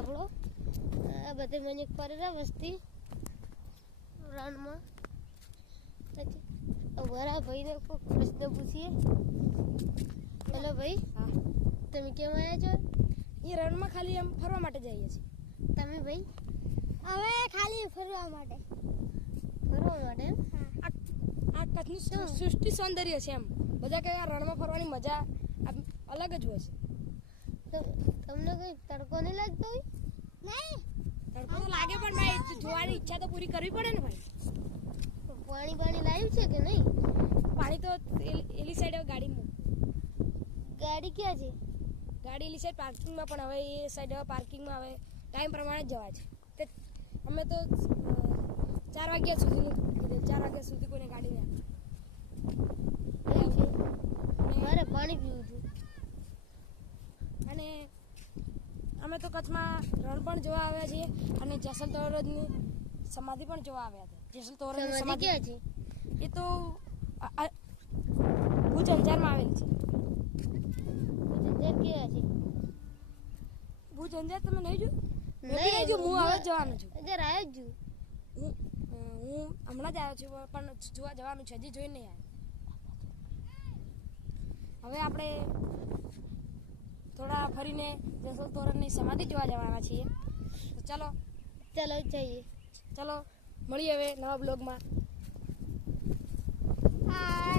આપણો આ બધે મને ફરેલા વસ્તી રણમાં વરા ભાઈને કોઈ પ્રશ્ન પૂછીએ. હેલો ભાઈ, હા, તમે કેમ આવ્યા છો? એ રણમાં ખાલી એમ ફરવા માટે જઈએ છીએ. તમે ભાઈ? હવે ખાલી ફરવા માટે. ફરવા માટે એમ? આ કચ્છનું સૃષ્ટિ સૌંદર્ય છે એમ. બધા કહે રણમાં ફરવાની મજા અલગ જ હોય છે. તમને કઈ તડકો નહીં લાગતો હોય? નહીં, તડકો તો લાગે પણ ભાઈ જોવાની ઈચ્છા તો પૂરી કરવી પડે ને ભાઈ. પાણી લાવ્યું છે કે નહીં? પાણી તો એલી સાઈડ ગાડી ગાડી ક્યાં છે? ગાડી એલી સાઈડ પાર્કિંગમાં, પણ હવે એ સાઈડ હવે પાર્કિંગમાં હવે ટાઈમ પ્રમાણે જ જવા છે. અમે તો 4 વાગ્યા સુધી કોઈને ગાડી નહીં એવું છે? મારે પાણી પીવું છે. અને અમે તો કચ્છમાં રણ પણ જોવા આવ્યા છીએ અને જેસલ તોરજની સમાધિ પણ જોવા આવ્યા હતા. જેસલ તોરજની સમાધિ ક્યાં છે? એ તો ભુજ અંજારમાં આવેલી છે. કેવા છે? ભુજ અંજાર તમે નહીં જોયું? નહીં, હું હવે જવાનું છું. અંજાર આવ્યો જ છું. હું હમણાં જ આવ્યો છું પણ જોવા જવાનું છે, હજી જોઈ નહીં આવ્યો. હવે આપણે થોડા ફરીને જેસલ તોરણની સમાધિ જોવા જવાના છીએ. તો ચાલો જઈએ. ચાલો મળીએ હવે નવા બ્લોગમાં. હા.